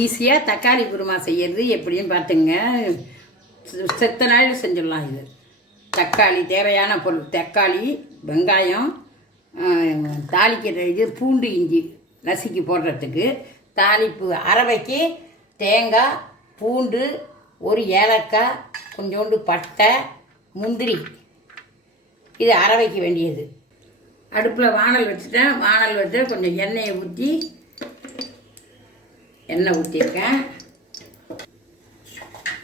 ஈஸியாக தக்காளி குருமா செய்யறது எப்படின்னு பார்த்துங்க. செத்த நாள் செஞ்சிடலாம் இது. தக்காளி தேவையான பொருள் தக்காளி வெங்காயம் தாளிக்கிற இது பூண்டு இஞ்சி நசுக்கி போடுறதுக்கு தாளிப்பு அரவைக்கு தேங்காய் பூண்டு ஒரு ஏலக்காய் கொஞ்சோண்டு பட்டை முந்திரி. இது அரவைக்கு வேண்டியது. அடுப்பில் வானல் வச்சுட்டேன். வானல் வச்சு கொஞ்சம் எண்ணெயை ஊற்றி எண்ணெய் ஊற்றிருக்கேன்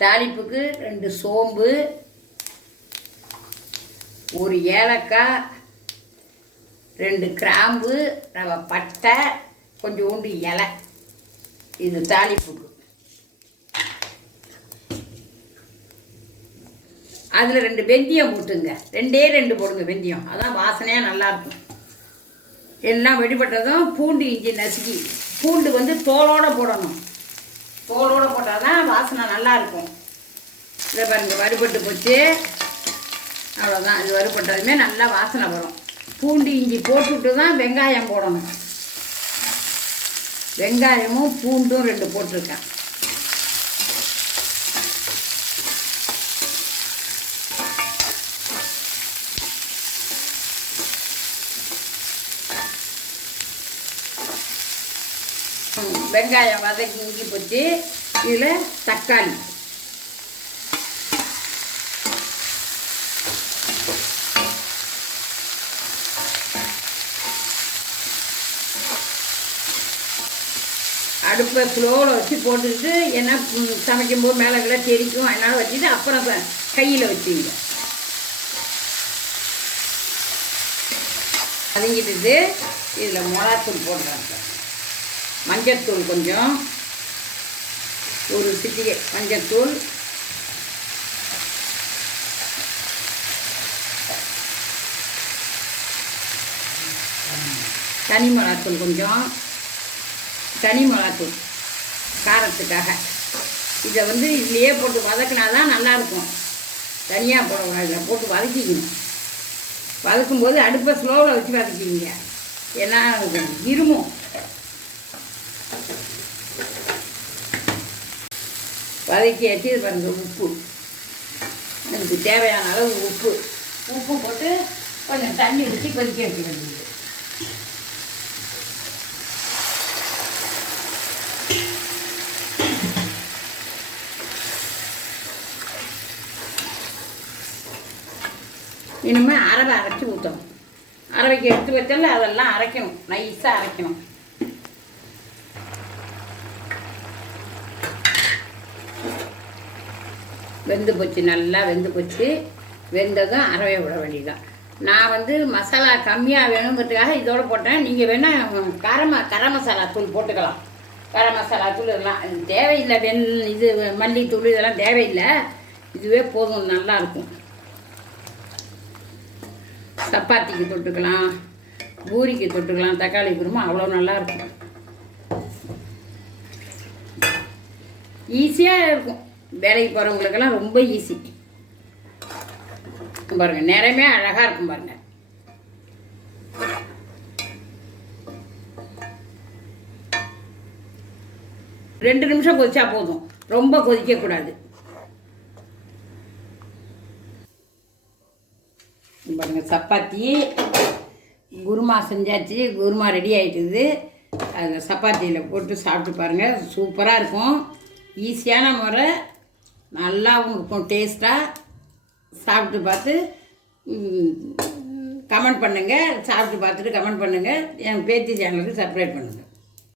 தாளிப்புக்கு ரெண்டு சோம்பு ஒரு ஏலக்காய் ரெண்டு கிராம்பு ரவை பட்டை கொஞ்சோண்டு இலை. இது தாளிப்புக்கு. அதில் ரெண்டு வெந்தயம் போட்டுங்க ரெண்டே ரெண்டு போடுங்க வெந்தயம். அதான் வாசனையாக நல்லாயிருக்கும் எல்லாம் வெடிப்பட்டதும் பூண்டு இஞ்சி நசுக்கி பூண்டு வந்து தோலோடு போடணும். தோலோடு போட்டால் தான் வாசனை நல்லாயிருக்கும் இதை பாருங்க வறுபட்டு போச்சு. அவ்வளோதான் இது வறுபட்டதுமே நல்லா வாசனை வரும். பூண்டு இஞ்சி போட்டுவிட்டு தான் வெங்காயம் போடணும். வெங்காயமும் பூண்டும் ரெண்டு போட்டிருக்கேன். வெங்காயம் வதக்கி இஞ்சி போச்சு இதில் தக்காளி. அடுப்பை ஸ்லோவில் வச்சு போட்டுக்கிட்டு ஏன்னா சமைக்கும்போது மேலே கிட்ட தெரிக்கும் அதனால் வச்சுட்டு அப்புறம் கையில் வச்சுங்க வதங்கிட்டு இதில் மிளகாத்தூள் போடுறாங்க மஞ்சத்தூள் கொஞ்சம். ஒரு சிட்டிகை மஞ்சத்தூள். தனி மிளகாத்தூள் கொஞ்சம். தனி மிளகாத்தூள். காரத்துக்காக. இதை வந்து இதுலேயே போட்டு வதக்கினா தான் நல்லாயிருக்கும். தனியாக போட இதில் போட்டு வதக்கிக்கணும். வதக்கும்போது அடுப்பை ஸ்லோவில் வச்சு வதக்கிங்க ஏன்னா இருமும் வதக்கி வச்சு இது பாருங்கள் உப்பு. அதுக்கு தேவையான அளவு உப்பு. உப்பு போட்டு கொஞ்சம் தண்ணி ஊற்றி கொதிக்க வைக்க வேண்டியது. இனிமேல் அரவை அரைச்சி ஊற்றணும் அரவைக்கு எடுத்து வச்சால அதெல்லாம் அரைக்கணும். நைஸாக அரைக்கணும். வெந்து போச்சு நல்லா வெந்து போச்சு. வெந்ததும் அரவே விட வேண்டியதுதான். நான் வந்து மசாலா கம்மியாக வேணுங்கிறதுக்காக இதோட போட்டேன். நீங்கள் வேணால் கரமா கரம் மசாலா தூள் போட்டுக்கலாம். கரம் மசாலா தூள் இதெல்லாம் இது தேவையில்லை வெண் இது மல்லித்தூள் இதெல்லாம் தேவையில்லை. இதுவே போதும் நல்லா இருக்கும் சப்பாத்திக்கு தொட்டுக்கலாம் பூரிக்கு தொட்டுக்கலாம் தக்காளி குருமா அவ்வளோ நல்லாயிருக்கும். ஈஸியாக இருக்கும். வேலைக்கு போகிறவங்களுக்கெல்லாம் ரொம்ப ஈஸி பாருங்க நேரமே அழகாக இருக்கும் பாருங்க. ரெண்டு நிமிஷம் கொதிச்சா போதும். ரொம்ப கொதிக்கக்கூடாது. பாருங்க சப்பாத்தி. குருமா செஞ்சாச்சு குருமா ரெடி ஆயிட்டுது. அதில் சப்பாத்தியில் போட்டு சாப்பிட்டு பாருங்கள் சூப்பராக இருக்கும். ஈஸியான முறை. நல்லாவும் இருக்கும் டேஸ்ட்டாக சாப்பிட்டு பார்த்து கமெண்ட் பண்ணுங்கள் சாப்பிட்டு பார்த்துட்டு கமெண்ட் பண்ணுங்கள் என் பேத்தி சேனலுக்கு சப்ஸ்கிரைப் பண்ணுங்கள்